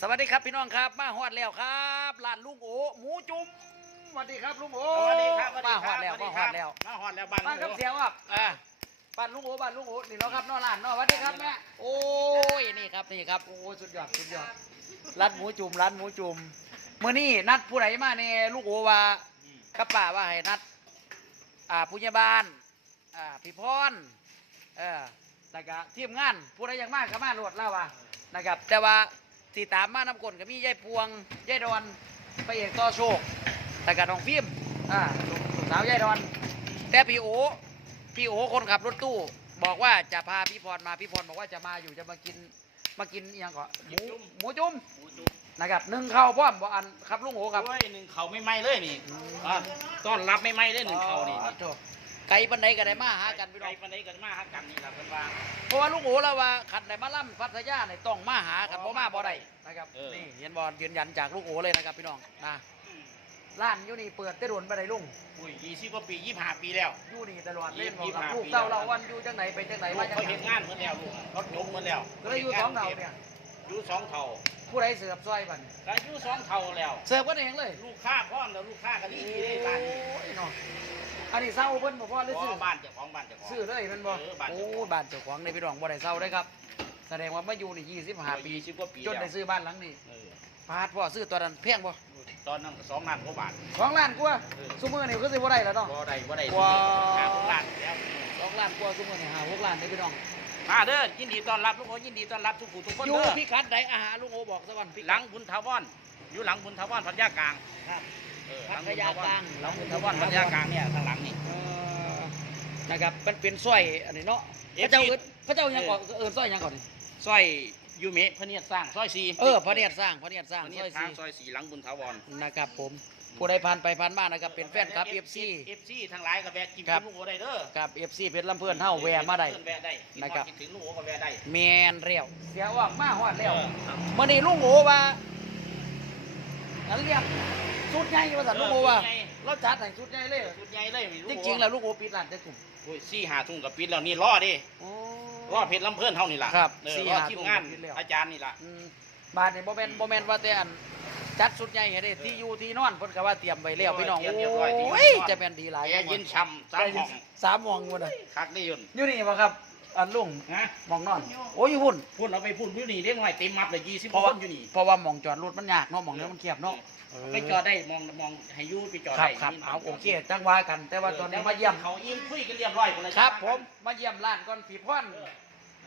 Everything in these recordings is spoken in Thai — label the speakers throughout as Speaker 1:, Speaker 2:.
Speaker 1: สวัสดีครับพี่น้องครับมาฮอดแล้วครับร้านลุงโอหมูจุ่มสวัสดีครับลุงโอ
Speaker 2: สวัสดีครับสวัสดี
Speaker 1: มา
Speaker 2: ค
Speaker 1: ฮอ
Speaker 2: รับ
Speaker 1: ดแล้ว
Speaker 2: ส
Speaker 1: มา
Speaker 2: ส
Speaker 1: ฮ
Speaker 2: ค
Speaker 1: อ
Speaker 2: รั
Speaker 1: ดแล้ว
Speaker 2: มาฮอดแล้วบ้าน
Speaker 1: บ้านกับเสียวครับ
Speaker 2: อ่า
Speaker 1: บ้านลุงโอบ้านลุงโอนี่เนาะครับเนอร้านเนาะสวัสดีครับแม่โอ้ยนี่ครับนี่ครับโอ้ยสุดยอดสุดยอดร้านหมูจุ่มร้านหมูจุ่มมื้อนี้นัดผู้ใดมาเนี่ยลุงโอว่ากับป้าว่าให้นัด อ่าผู้ใหญ่บ้านอ่าพี่พรเออแล้วก็ทีมงานผู้ใดอยากมาก็มาโหลดแล้วว่ะนะครับ แต่ว่า ที่ตามมานำกลก็มียายพวงยายดอนไปเอกต่อโชคแต่กับน้องฟิล์มอ่าลูกสาวยายดอน แต่พี่โอพี่โอคนขับรถตู้ บอกว่าจะพาพี่พรมาพี่พรบอกว่าจะมาอยู่จะมากินมากินอหยังก่อนหมูหมูจุ่ม
Speaker 2: หมูจุ่ม
Speaker 1: นะครับหนึ่งข้าวพร้อมบ่อันครับลุงโอครับ
Speaker 2: โอ้ยหนึ่งเขาไม่ไหม้เลยนี่อ่าต้อนรับไม่ไหม้เลยหนึ่งเขานี่
Speaker 1: อ๋อโถ่ ไก่ปันใดก็ได้มาหากันพี่น้
Speaker 2: ไกล
Speaker 1: อง
Speaker 2: ปันไดกันมาหากันนี่ล่ะเพิ่นว่า
Speaker 1: เพราะว่าลุงโอเราว่าขันได้มาล่ำพัทยาเนี่ยต้องมาหากันบ่มาบ่ได้นะครับ
Speaker 2: เออ
Speaker 1: นี่เห็นบอลยืนยันจากลุงโอเลยนะครับพี่น้องนะร้านอยู่นี่เปิดได้โดนไปได้ลุง
Speaker 2: อุ้ยยี่สิบกว่าปียี่สิบห้าปีแล้ว
Speaker 1: อยู่นี่ตลอดเล่น
Speaker 2: ยี่
Speaker 1: บอก
Speaker 2: สิบ
Speaker 1: กับ
Speaker 2: ห้า
Speaker 1: ลูก
Speaker 2: ปี
Speaker 1: เต้า
Speaker 2: แล้ว
Speaker 1: เราวันอยู่จังไหนไปจังไหน
Speaker 2: ลู
Speaker 1: มากจัง
Speaker 2: เขา
Speaker 1: ไหน
Speaker 2: เห็นงานเหมือนแล้วลูกรถจมเหมือนแล้ว
Speaker 1: ก็เลยอยู่สองเท่าเนี่ย
Speaker 2: อยู่สองเท่า
Speaker 1: ผู้ใดเสือบซอยบัดน
Speaker 2: ก็อยู่สองเท่าแล้ว
Speaker 1: เสิร์ฟกันเองเลย
Speaker 2: ลูกค้าพร้อมแล้วลูกค้ากันนี่ดีเลยบ้านนี้
Speaker 1: โอ้ยเนาะ อันนี้เศร้าเพิ่นบ่พอหรือซื้อ
Speaker 2: บ่บ้านเจ้าของบ้านเจ้าของ
Speaker 1: ซื้อเลยแมันบ่
Speaker 2: เออบ้าน
Speaker 1: โอ้
Speaker 2: เจ้าของ
Speaker 1: บ้านเจ้าของในพี่น้องบ่ได้เศร้าได้ครับ แสดงว่ามาอยู่นี่25ปี
Speaker 2: ยี่สิบกว่าปี
Speaker 1: จนได้
Speaker 2: แล้ว
Speaker 1: ซื้อบ้านหลังนี้
Speaker 2: เออ
Speaker 1: พาดพ่อซื้อตัวนั้นแพงบ่
Speaker 2: ตอนนั้นสองล้านกว่าบาท
Speaker 1: ของล้านกว่า
Speaker 2: เออ
Speaker 1: ซุมื้อนี่ก็สิบ่ได้แล้วเนาะ
Speaker 2: บ่ได้บ่ได้
Speaker 1: ว้าว
Speaker 2: ห้าหกล้านแล้ว
Speaker 1: สองล้านกว่าซุมื้อนี่5 6ล้านเด้อพี่น้อง
Speaker 2: มาเด้อยินดีต้อนรับลูกโอยินดีต้อนรับทุกผู้ทุกคน
Speaker 1: อยู่
Speaker 2: เด้อ
Speaker 1: พิกัดใดอาหารลุงโอบอกซะก่อนพิ
Speaker 2: ห
Speaker 1: กั
Speaker 2: ลั
Speaker 1: ด
Speaker 2: งบุญทาวอนอยู่หลังบุญทาวอนพัทยากลาง
Speaker 1: ครับ
Speaker 2: เออ
Speaker 1: พัทยากลาง
Speaker 2: หลังบุญทาวอนพัทยากลางเนี่ยข้างหลังนี่
Speaker 1: เอ่อนะครับมันเป็นสร้อยอันนี้เนาะพระเจ้าเอิ้นพระเจ้ายังก่อนเอิ้นสร้อยยังก่อนนี่
Speaker 2: ซอยยูเมะพระเนียดสร้างซอยสี
Speaker 1: เออพระเนียรสร้างพระเนียรสร้าง
Speaker 2: พระ
Speaker 1: ซ
Speaker 2: เนีย
Speaker 1: อ
Speaker 2: ด
Speaker 1: ย
Speaker 2: สร้า
Speaker 1: สี
Speaker 2: งซอยสีหลังบุญทาวอน
Speaker 1: นะครับผมผู้ใดผ่านไปผ่านมานะครับเป็นแฟนครับเอฟซี
Speaker 2: เอฟซีทั้งหลายก็แวะกิน
Speaker 1: ครับ
Speaker 2: ลูกโอได้เด้อ
Speaker 1: กับเอฟซีเพชรลำเพื่อนเฮาแวะมาได้
Speaker 2: เพิ่นแวะได้
Speaker 1: นะครับ
Speaker 2: คิดถึงลูกโอก็แวะได้
Speaker 1: แมนเรียวเสียออกมาฮอดแล้ว
Speaker 2: เออครับ
Speaker 1: มื่อนี้ลุงโอว่าอันเรียก สุดใหญ่ว่าสันลุงโอว่า
Speaker 2: สุดใหญ่
Speaker 1: เราจัดให้สุดใหญ่เลย
Speaker 2: ชุดใหญ่เลยมีลูก
Speaker 1: จ
Speaker 2: โอ
Speaker 1: ริงๆแล้วลุงโอปิดร้านแต่กลุ่ม
Speaker 2: โอ้ยสี่หาทุ่งกับปิดแล้วนี่รอดิ
Speaker 1: โอ้
Speaker 2: รอเพชรลำเพื่อนเท่านี่ล่ะ
Speaker 1: ครับ
Speaker 2: เออ
Speaker 1: สี่
Speaker 2: รอ
Speaker 1: หา
Speaker 2: ทีม
Speaker 1: ทุ่ง
Speaker 2: งาน
Speaker 1: กับปิดแล้ว
Speaker 2: อาจารย์นี่ล่ะ
Speaker 1: อืมบาทนี่บ่แม่นบ่แม่นว่าแต่อันจัดสุดใหญ่ให้ได้ที่อยู่ที่นอนเพิ่นก็ว่าเตรียมไว้แล้วพี่น้อง
Speaker 2: เตรียมเรียบร้อยที่
Speaker 1: โอ้ย
Speaker 2: นอน
Speaker 1: จะเป็นดีหลาย
Speaker 2: แอร์เย็นช่ำสามห้อง
Speaker 1: สามห้องหมดเลย
Speaker 2: คักได้ยุ่น
Speaker 1: อยู่นี่บ่ครับอันลุง
Speaker 2: ฮะ
Speaker 1: หมองนอน โอ้ยอยู่หุ่น
Speaker 2: พูดเราไปพูดอยู่นี่เรียกหน่อยเต็มมัดเลยยี่สิบ
Speaker 1: เพราะ
Speaker 2: ค
Speaker 1: ว่าน
Speaker 2: อยู่นี่
Speaker 1: เพราะว่าหมองจอดรถมันยากเนาะหมองนี้มันเคียบเนาะ
Speaker 2: ไปจอดได้มองมองให้อยูไปจอด
Speaker 1: ครั
Speaker 2: ได้
Speaker 1: บครับ
Speaker 2: นี่
Speaker 1: เอาโอเคจังว่ากัน แต่ว่าตอนนี้มาเยี่ยม
Speaker 2: เขาอิ่มคุยกันเรียบร้อยหมดเลย
Speaker 1: ครับ ผมมาเยี่ยมร้านก่อนผีพ่อน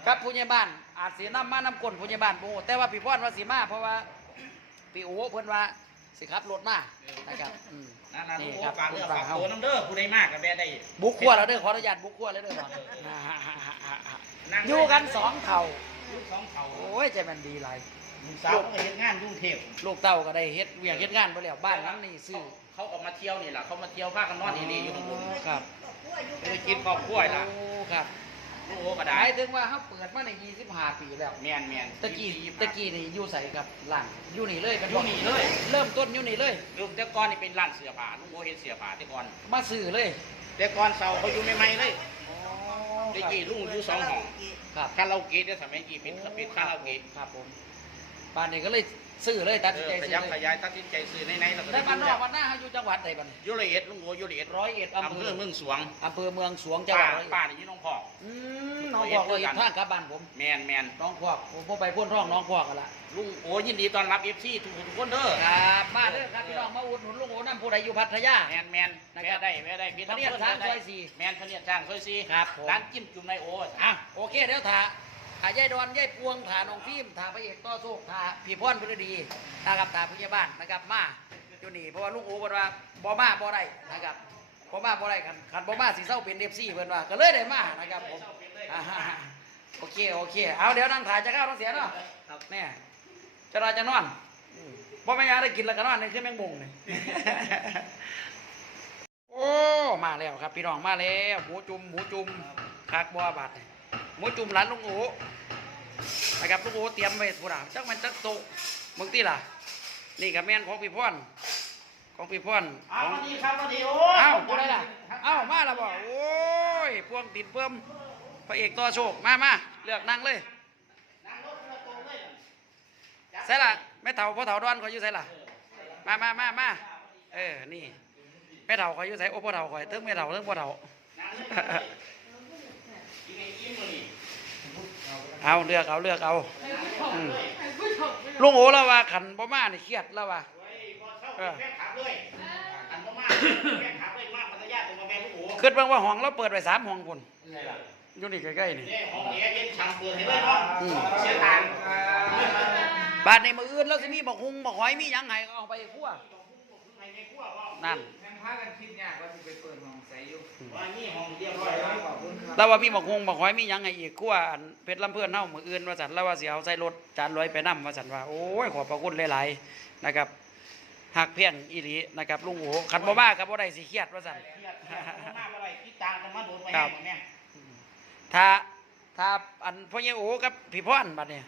Speaker 1: ครับผู้ใหญ่บ้าน อาจสีน้ำมาน้ำกลนผู้ใหญ่บ้านโอ้แต่ว่าผีพ่อนว่าสีมาเพราะว่าพี่โอ้เพิ่นว่าสิขับรถมานะครับอืม
Speaker 2: นั่นน่ะ
Speaker 1: นี่
Speaker 2: ลูก
Speaker 1: ครับ
Speaker 2: ฝากเรือ
Speaker 1: ฝา
Speaker 2: ฝากก
Speaker 1: เฮา
Speaker 2: ตัวน้ำเด้อผู้ใดมากกับแม่ได้
Speaker 1: บุกขั้วแล้วเด้อขออนุญาตบุกขั้วเลยเด้อก่อน
Speaker 2: นั่ง
Speaker 1: อยู่กันสองเข่า
Speaker 2: ลูกสองเขา
Speaker 1: โอ้ยใจมันดีหลาย
Speaker 2: ลูกสาวเขาก็เฮ็ดงานกรุงเทพ
Speaker 1: ลูกเต้าก็ได้เฮ็ดเวียกเฮ็ดงานไปแล้วบ้านหลังนี้ซื้อ
Speaker 2: เขาออกมาเที่ยวนี่แหละเขามาเที่ยวพากันนอนนี่นี่อยู่ข้างบน
Speaker 1: ครับ
Speaker 2: ไปกินครอบครัวล่ะ
Speaker 1: โอ้ครับ
Speaker 2: ลูกโอ้ก็
Speaker 1: ห
Speaker 2: ได้
Speaker 1: มายถึงว่าเขาเปิดมาใน25ปีแล้ว
Speaker 2: แมนแมน
Speaker 1: ตะกี้ตะกี้นี่อยู่ใส่กับร้านอยู่นี่เลยเป็น
Speaker 2: อยู่นี่เลย
Speaker 1: เริ่มต้นอยู่นี่เลย
Speaker 2: ลูกแต่ก่อนนี่เป็นร้านเสื้อผ้าลูกโอ้เฮ็ดเสื้อผ้าแต่ก่อน
Speaker 1: มาซื้อเลย
Speaker 2: แต่ก่อนเสาเขาอยู่ใหม่ๆเลยตะกี้ลุงอยู่สองห้อง
Speaker 1: ครับ
Speaker 2: คาราโอเกะเนี่ยสมัยกี้เป็นเป็นคาราโอเกะ
Speaker 1: ครับผม บ้านนี้ก็เลยซื้อเลยตัด
Speaker 2: เอ
Speaker 1: สินใจ
Speaker 2: อข
Speaker 1: ซื้อ
Speaker 2: ยับ
Speaker 1: เล
Speaker 2: ข
Speaker 1: ย
Speaker 2: ยายตัดสินใจซื้อในๆแล้วก็
Speaker 1: ได้
Speaker 2: ได้
Speaker 1: บ้านนอก
Speaker 2: บ้า
Speaker 1: บ้านหน้าเขาอยู่จังหวัดใดบ้านนี้
Speaker 2: ยุระเอ็ดลุงโอ้ยุระเอ็ด
Speaker 1: ร้อยเอ็ดอำ
Speaker 2: อำ
Speaker 1: เภ
Speaker 2: เภ
Speaker 1: อ
Speaker 2: อเมืองสวง
Speaker 1: อำเภอเมืองสวงจังห
Speaker 2: ป้า
Speaker 1: วัดร้อยเอ็ด
Speaker 2: ป้านี่อยู่น้องพอก
Speaker 1: อืมน้องพอกเลยทางกลับบ้านผม
Speaker 2: แมนแมน
Speaker 1: น้องพอกผมบ่ไปพ่นท้องน้องพอกกันละ
Speaker 2: ลุงโอ้ยินดีต้อนรับเอฟซีทุกคนทุกคนเด้อ
Speaker 1: ครับมาเด้อครับพี่น้องมาอุดหนุนลุงโอน้ำผู้ใดอยู่พัทยา
Speaker 2: แมนแมนแม่ได้แม่ได้พี่
Speaker 1: พระเนียดช้างซอยสี่
Speaker 2: แมนพระเนียดช้างซอยสี่
Speaker 1: ครับผม
Speaker 2: ร้านจิ้มจุ่มในโอ้
Speaker 1: อะโอเคเดี๋ยวถ่า ถ่ายายดอนยายพวงถ่าน้องฟิล์มถ่าพระเอกต่อโชคถ่าพี่พรพุทธดีนะครับถ่าพยาบาลนะครับมาอยู่นี่เพราะว่าลุงโอเพิ่นว่าบ่มาบ่ได้นะครับบ่มาบ่ได้คันคันบ่มาสิเศร้าเป็น FC เพิ่นว่าก็เลยได้มานะครับผมอ่าฮะโอเคโอเคเอาเดี๋ยวนั่งถ่ายจะเข้าต้องเสียเนาะครับแน่จะนอนจะนอนอืมบ่แม่นยังได้กินแล้วก็นอนนี่คือแมงมุมนี่โอ้มาแล้วครับพี่น้องมาแล้วหมูจุ่มหมูจุ่มคักบัวบาดนี่ หมูจุ่มร้านลุงโอนะครับลุงโอเตรียมไว้พูดอะจักมันจักโตะมึงตีล่ะ นี่กับแม่นของพี่พ่อนของพี่พ่อน
Speaker 2: เอา
Speaker 1: ของ
Speaker 2: วันนี้ครับวันนี้โอ้
Speaker 1: เอ้าผู้ใดล่ะเอ้ามาแล้วบ่โอ้ยพวงติดเพิ่มพระเอกต่อโชคมามาเลือกนั่งเลย
Speaker 2: นั่งรถเรือตรงเลย
Speaker 1: ใส่ละแม่เฒ่าพ่อเฒ่าดอนเขาอยู่ไสล่ะมามามามาเออนี่แม่เฒ่าเขาอยู่ไสโอ้พ่อเฒ่าข่อยเทั้งแม่เฒ่าเทั้งพ่อเฒ่า เอาเลือกเอาเลือกเอาอืมลุงโอแล้วว่าขันบ่มานี่เครียดแล้วว่าเออ
Speaker 2: แม่ขาเลยอันบ่มากแม่ขาเลยมากพัทยาตรงมาแม่ลูกโอ้
Speaker 1: คิดเบิ่งว่าห้องเราเปิดไว้สามห้องพุ่นอยู่นี่ใกล้ๆนี่
Speaker 2: เนี่ยห้องนี้เย็นช่างเปิดให้เลยเนาะเสียตังค์
Speaker 1: บาดในมืออื่นแล้วสิมีบักฮุงบักหอยมีหยังไงเอาไปคั่ว
Speaker 2: ในในครัวพ่อ
Speaker 1: นั่น
Speaker 3: ยังพากันคิดยากว่าสิไปเปิดห้องใสอยู่
Speaker 2: ว่านี่ห้องเรียบร้อยแล้ว
Speaker 3: ขอบคุณครับ
Speaker 1: แล้วว่ามีบักฮุงบักหอยมีหยังไงอีกคั่วอันเพชรลำเพื่อนเฮามืออื่นว่าซั่นแล้วว่าสิเอาใส่รถจานลอยไปนํว่าซั่นว่าโอ้ยขอบพระคุณหลายๆนะครับหักเพียงอีหลีนะครับลุงโอคันบ่มาก็บ่ได้สิเครียดว่าซั่น
Speaker 2: เครียดเครียดมากอะไรคิดตังค์กันมาโดนไปแม่แม่
Speaker 1: ถ้าถ้าอันพ่อใหญ่โอกับพี่พ่อนบัดเนี่ย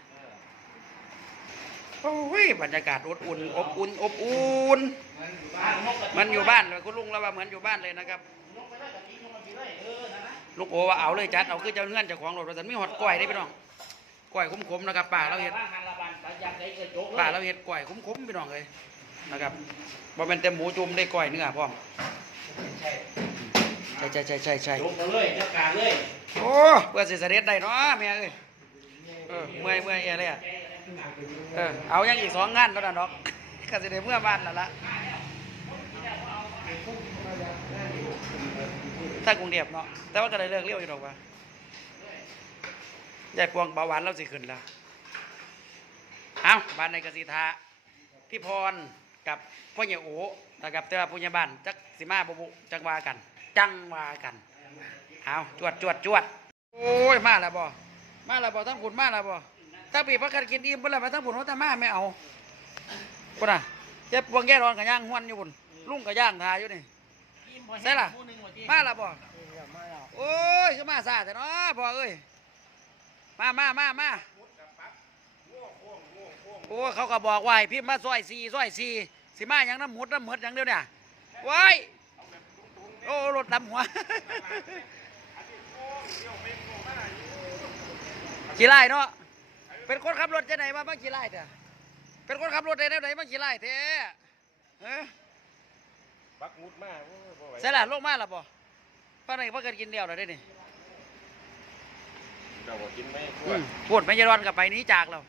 Speaker 1: โอ้ยบรรยากาศอบอุ่นอบอุ่นอบอุ่น
Speaker 3: มันอยู่บ้าน
Speaker 1: มันอยู่บ้านเลยคุณลุงแล้วว่าเหมือนอยู่บ้านเลยนะครับ
Speaker 2: ลงไปเลยกับทิ้งลงมาไปเลยเออนะนะ
Speaker 1: ลูกโอว่าเอาเลยจัดเอาคือเจ้าเงื่อนเจ้าของรถว่าสันมีหอดก้อยได้พี่น้องก้อยขมๆนะครับป่าเราเห็ด
Speaker 2: บ้านหันละบานตาอยากได้เกิดโจ๊ก
Speaker 1: ป่าเราเห็ดก้อยขมๆพี่น้องเลยนะครับบ่เป็นแต่หมูจุ่มได้ก้อยเนื้อพร้อมใช่ใช่ใช่ใช่ใช่
Speaker 2: โจ๊กเลยจัดการเลย
Speaker 1: โอ้เพื่อสิเสด็จได้เนาะแม่เอ้ยเออเมื่อยเมื่อยเอเลยอะเออเอายังอีกสองงานเท่านั้นดอกก็สิได้เมื่อบ้านแล้วล่ะ ถ้ากรุงเทพเนาะแต่ว่าก็ได้เลิกเลี้ยวอยู่ดอกว่าใหญ่พวงเบาหวานเราสิขึ้นแล้วเอาบ้านในกสิทาพี่พรกับพ่อใหญ่โอนะครับแต่ว่าผู้ใหญ่บ้านจักสิมาบุบุจังวากัน จังวากันเอาจวดจวดจวดโอ้ยมาแล้วบ่มาแล้วบ่ทั้งผุนมาแล้วบ่ถ้าปีพักกันกินอิ่มเพิ่นแล้วมาทั้งผุนว่าแต่มาไม่เอาปุ่นน่ะเจ็บพวงแก่ร้อนกับย่างห้วนอยู่ปุ่น ลุงกับย่างทาอยู่นี่ ใช่ล่ะ มาแล้วบ่โอ้ยคือมาซาแต่เนาะพ่อเอ้ยมามามามาโอ้เขาก็บอกว่าให้พิมพ์มาซอยสี่ซอยสี่สิมาอย่างน้ำหมุดน้ำหมดอย่างเดียวเนี่ยว้ายโอ้รถดำหัว ขี่ไล่เนาะเป็นคนขับรถจะไหนมาบ้างขี่ไล่เถอะเป็นคนขับรถได้ไหนบ้างขี่ไล่เถอะเอ้ย
Speaker 4: ปักหมุดมากโอ้ยบ่ไหว
Speaker 1: เสร็จละลงมาและบ่ป้าไหนพ่อกันกินเดียวเลยได้นี่
Speaker 4: เราก็กินไม่
Speaker 1: อืมพูดไม่ยร้อนกลับไปหนี้จากเรา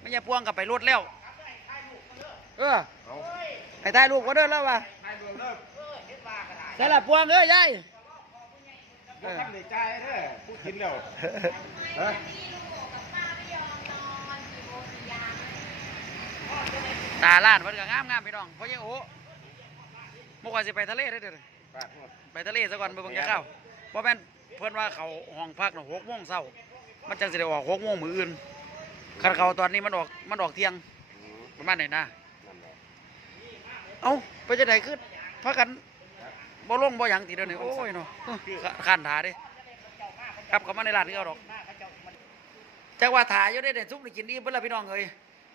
Speaker 1: ไม่ยาพวงกลับไปรถแล้วเออ
Speaker 4: เอา
Speaker 1: ให้ถ่ายรูปก็เด้อแล้วว่ะ
Speaker 4: ให้เบิ่งเด้อ
Speaker 1: ใส่ละพวงเอ้ยยาย
Speaker 4: บ่ทันได้จ่ายเด้อผู้กินแล้วฮะ
Speaker 1: ตาล้านเพิ่นก็งามงามพี่น้องเพราะยังโอ้ บ่ว่าสิไปทะเลเด้อเด้อ
Speaker 4: ปาดหมด
Speaker 1: ไปทะเลซะก่อนไปเบิ่งจะเข้าบ่แม่นเพิ่นว่าเขาห้องพักน่ะ6โมงเช้ามันจังสิได้ออก6โมงมื้ออื่นคันเขาตอนนี้มันออกมันออกเที่ยง
Speaker 4: อืม
Speaker 1: ประมาณไหนนะ
Speaker 4: นั่นแหละ
Speaker 1: เอ้าไปจะไดขึ้นพักกันบ่ลงบ่หยังติเดี๋ยวนี้โอ้ยเนาะเออข้านถาเด้ครับเข้ามาในร้านนี่เอาดอกจักว่าถาอยู่ได้เด้ซุปนี่กินอิ่มเพิ่นล่ะพี่น้องเอ้ย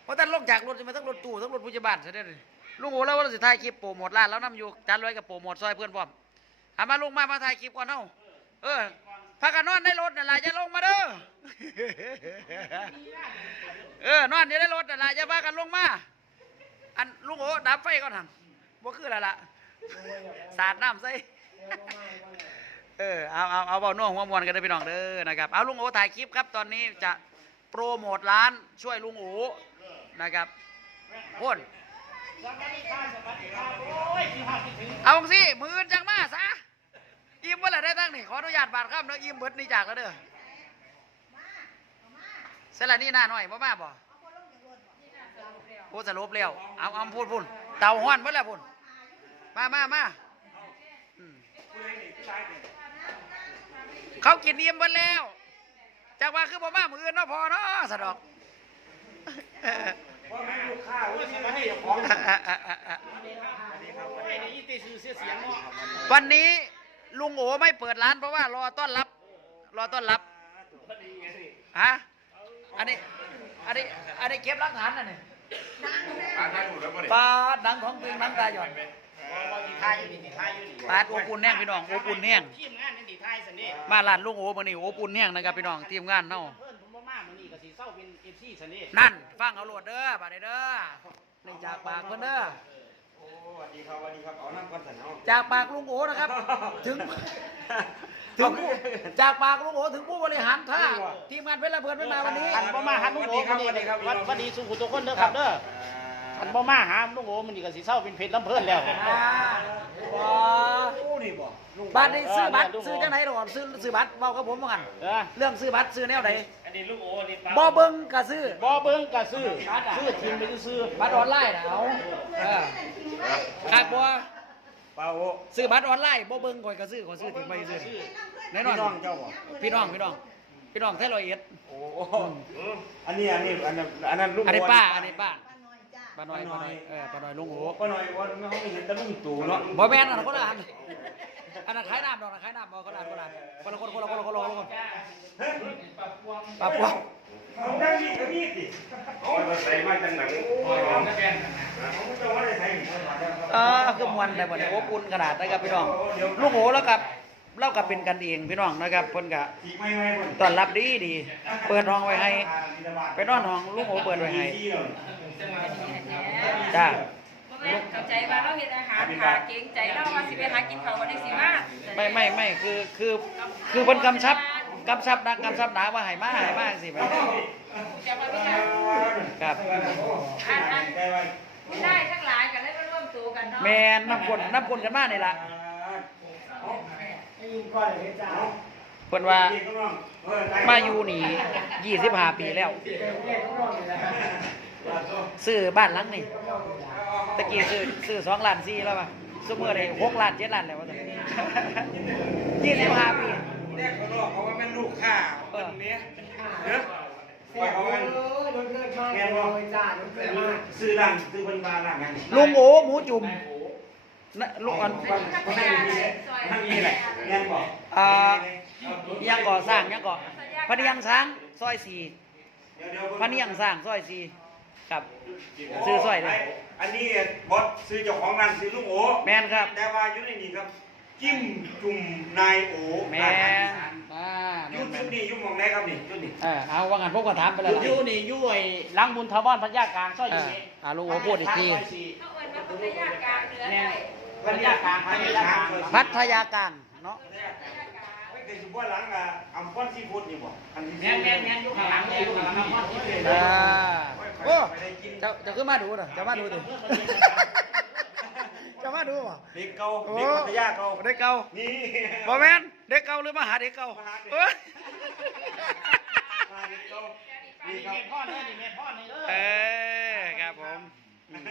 Speaker 1: เพราะท่านลงจากรถจะมาทั้งรถตู้ทั้งรถผู้ใหญ่บ้านซะเด้อนี่ ลุงโอแล้วว่าเราสิถ่ายคลิปโปรโมทร้านแล้วนํอยู่จานร้อยกับโปรโมทซอยเพื่อนพร้อมเอามาลงมามาถ่ายคลิปก่อนเฮาเออพากันนอนในรถนั่นล่ะอย่าลงมาเด้อเออนอนอยู่ในรถนั่นล่ะอย่าพากันลงมาอันลุงโอดับไฟก่อนหันบ่คือและล่ะสาดน้ำใส่เออเอาเอาเอาเบาโน่หัวมวนกันเด้พี่น้องเด้อนะครับเอาลุงโอถ่ายคลิปครับตอนนี้จะโปรโมทร้านช่วยลุงโอนะครับพ่น เอาสิมือจังมาซะอิ่มเมื่อไหร่ได้ตั้งนี่ขออนุญาตบาดข้ามเด้ออิ่มเบิดนี่จากแล้วเด้อเสร็จแล้วนี่หน้าหน่อยบ่มาบ่โอ้สรุปแล้วเอาเอาพูดพูดเต่าห้อนเบิดแล้วพูดมามามาเขากินอิ่มเบิดแล้วจากว่าคือบ่มามืออื่นเนาะพอเนาะสะดอก
Speaker 4: ว่าแม่ลูกค้าโอ้ยสวัสดีเจ้าของ
Speaker 2: โอ้ยได้ยินต่ชื่อเสียเสียงเนาะ
Speaker 1: วันนี้ลุงโอไม่เปิดร้านเพราะว่ารอต้อนรับ รอต้อนรับฮะอันนี้อันนี้อันนี้เก็บหลักฐานน่ะนี่
Speaker 4: ปาดให้หมดแล้วบ่ได้
Speaker 1: ปลาหนังของตึงหนังตาหย่อน
Speaker 2: ว่าที่ทายอยู่นี่ที่ทายอยู่นี่
Speaker 1: ปลาโอปุ่นแห้งพี่น้องโอปุ่นแห้ง
Speaker 2: มานนี่ที่ทายสันนี่
Speaker 1: มาร้านลุงโอมานี่โอปุ่นแห้งนะครับพี่น้องทีมงานเนาะ
Speaker 2: เพิ่นผมบ่มามื้อนี้ก็สิเศร้าเป็นเอฟซีสันนี่
Speaker 1: นั่นฟังเอาโหลดเด้อบาดนี้เด้อนี่จากปากเพิ่นเด้อ
Speaker 4: โอ้สวัสดีครับสวัสดีครับเอาน้ำก่อนสันเอา
Speaker 1: จากปากลุงโอนะครับ ถึงถึงผู้จากปากลุงโอถึงผู้บริหารท่าทีมงานเพชรระเบิดไม่มาวันนี้
Speaker 2: อันบ่มาหาลุงโอมันนี่วัดวัดดีสุขุทุกคนเด้อครับเด้ออันบ่มาหาลุงโอมันนี่ก็สิเศร้าเป็นเพชรลำเพิ่นแล้ว
Speaker 1: อ่าบ่
Speaker 4: โอ้นี่บ่ลุง
Speaker 1: บัตรนี่ซื้อบัตร
Speaker 2: เออเนี่ยลุงโอ
Speaker 1: ซื้อจังไหนดอกซื้อซื้อบัตรเว้ากับผมว่ากัน
Speaker 2: เออ
Speaker 1: เรื่องซื้อบัตรซื้อแนวไหน
Speaker 3: อั นนี้ลูกโอ้นี่
Speaker 1: บ่เบิ่งก็ซื้อ
Speaker 2: บ่เบิ่งก็ซื้อซื้อทีมไปซื้อ
Speaker 1: บัตรออนไลน์น่ะเอาเออครับบ่
Speaker 4: เปล่า
Speaker 1: ซื้อบัตรออนไลน์บ่เบิ่งก่อนก็ซื้อก่อนซื้อถึงไปซื้อแน่นอ
Speaker 4: พี่
Speaker 1: น
Speaker 4: น้องเจ้าบ่
Speaker 1: พี่น้องพี่น้องพี่น้องไทยร้อยเอ็ด
Speaker 4: โอ้อันนี้อันนี้อันนั้นอันนั้นลุง
Speaker 1: อันนี้
Speaker 4: โป้า
Speaker 1: อันนี้ป้าป้าน้อยป้าน้อยเออป้าน้อยลุงโอ
Speaker 4: ป้าหน่อยว่าเขาไม่เห็นแต่ลุงตู่เนาะ
Speaker 1: บ่แม่นอันนั้นคนละอันอันนั้นขายน้ำดอกนะขายน้ำบ่คนละอันคนละอันคนละคนคนละคนละคนละคนละคน ปลาปวง
Speaker 4: เอาได้มีก็มีสิโอ้ยใส่มาจังหนังโอ้ยเอาจะว่าได้ใส่
Speaker 1: เออคือมวนได้บ่เนี่ยอบอุ่นขนาดนะครับพี่น้องลุงโอแล้วกับเล่ากับเป็นกันเองพี่น้องนะครับเพิ่นก็
Speaker 4: สีไม่ไม่คน
Speaker 1: ต้อนรับดีดีเปิดห้องไว้ให้ไปนอนห้องลุงโอเปิดไว้ให้จ้า
Speaker 5: บ่แม่นเข้าใจว่าเราเฮ็ดอาหารหาเก่งใจเราว่าสิไปหากินเขาวบ่ได้สิมา
Speaker 1: ไม่ไม่ไม่คือคือคือเพิ่นกำชับ กำชับนักกำชับหนาว่าให้มาให้มาจังซี่แหม
Speaker 5: จะมาพี่น้า
Speaker 1: ครับ
Speaker 5: อันอันไม่ได้ทั้งหลายกันเลยมาร่วมตัวกันเนาะ
Speaker 1: แม่นน้ำกลน้ำกลกันมานี่ล่ะเพิ่นว่ามาอยู่นี่25ปีแล้ว ซื้อบ้านหลังนี่ตะกี้ซื้อซื้อ2ล้าน4แล้วป่ะซุมื้อนี้6ล้าน7ล้านแล้วว่าซั่น25ปี
Speaker 4: แรกเขาบอกเขาว่าเป็นลูกข้าคนนี้เนอะปล่อยเขาเป็นแม่บอกซื้อร้านซื้อเป็นบาร์ร้านนั้น
Speaker 1: ลุงโอหมูจุ่มนะลุงอัน
Speaker 5: อันนี้พัทยาเลยซอย
Speaker 4: ท่านนี้แหละแม่บอก
Speaker 1: อ่ายังก่อสร้างยังก่อพะเนียงช้างซอยสี่
Speaker 4: เดี๋ยวเดี๋ยว
Speaker 1: พะเนียงสร้างซอยสี่ครับซื้อซอยเลย
Speaker 4: อันนี้บอสซื้อเจ้าของร้านซื้อลูกโอ
Speaker 1: แมนครับ
Speaker 4: แต่ว่าอยู่ในนี้ครับ จิ้มจุ่มนายโอ
Speaker 1: แมนอ่าแม่
Speaker 4: ยุ
Speaker 1: น
Speaker 4: ด
Speaker 1: แม่
Speaker 4: ชุ
Speaker 1: น
Speaker 4: ดนี้ยุดมองไหนครับนี่ยุดนี่
Speaker 1: เออเอาว่างันพวกก็ถามไปแล้วล่ะ
Speaker 2: อยู่นี่อยู่ไอ้หลังบุญทวารพัทยากลางซอย
Speaker 1: เอ
Speaker 2: อยู่
Speaker 1: อ
Speaker 2: นี่
Speaker 1: อ่าลุงโอพูดอีกที
Speaker 5: เขาเอิ้นว่าพัทยากลางเหนือ
Speaker 2: แน่
Speaker 5: ได้
Speaker 2: พัทยากลางพัทยากลาง
Speaker 1: พัทยากลางเนาะ
Speaker 4: ไม่เคยสุว่าหลังอะอัมพอนซีฟู้ดนี่บ่อันที่
Speaker 2: แม่นแม่นแม่นอยู่ข้างหลังเลยอยู่ข้างหลังน้ำมันที่เลย
Speaker 1: อ่า โอ้เจ้าเจ้าขึ้นมาดูน่ะเจ้ามาดูดิเจ้า มาดูป่ะ
Speaker 4: เด็กเก่าเด็กพัทยาเก่า
Speaker 1: เด็กเก่า
Speaker 4: นี่
Speaker 1: บ่แมนเด็กเก่าหรือมาหาเด็กเก่าเอ้ย
Speaker 4: มาเด็กเก่า
Speaker 2: นี่
Speaker 4: นี่ครับ
Speaker 2: แม่พ่อเด้อนี่แม่พ่อนี่เด้อ
Speaker 1: เออครับผมอืม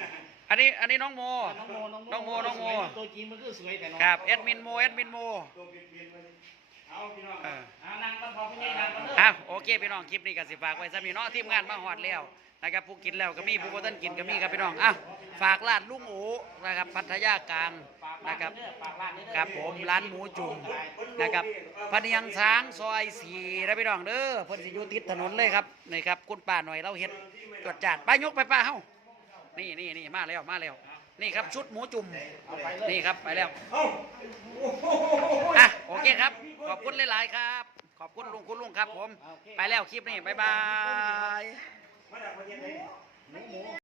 Speaker 1: อันนี้อันนี้น้องโม
Speaker 2: น้องโม
Speaker 1: น้องโมน้องโม
Speaker 2: ตัวจริงมันคือสวยแต่น้อง
Speaker 1: ครับแอดมินโมแอดมินโม
Speaker 4: ตัวเปลี่ยนๆมาดิเอาพี่น้อง
Speaker 1: เออ
Speaker 2: เอานั่งมันพอพี่ใหญ่นั่งมันเด้อ
Speaker 1: อะโอเคพี่น้องคลิปนี้ก็สิฝากไว้สำหรับพี่น้องทีมงานมาฮอดแล้ว นะครับผู้กินแล้วก็มีผู้บ่ทันกินก็มีครับพี่น้องอะฝากร้านลุงโอนะครับพัทยากลางนะครับครับผมร้านหมูจุ่มนะครับพะเนียงช้างซอยสี่นะพี่น้องเด้อเพิ่นสิอยู่ติดถนนเลยครับนี่ครับคุณป้าหน่อยเราเฮ็ดจวดจาดไปยกไปป้าเฮานี่นี่นี่มาแล้วมาแล้วนี่ครับชุดหมูจุ่มนี่ครับไปแล้ว
Speaker 4: เอ้าโอ้โห
Speaker 1: อะโอเคครับ ขอบคุณหลาย ๆ ครับ ขอบคุณลุงคุณลุงครับผม ไปแล้วคลิปนี้บ๊ายบาย
Speaker 4: มาจากประเทศไหน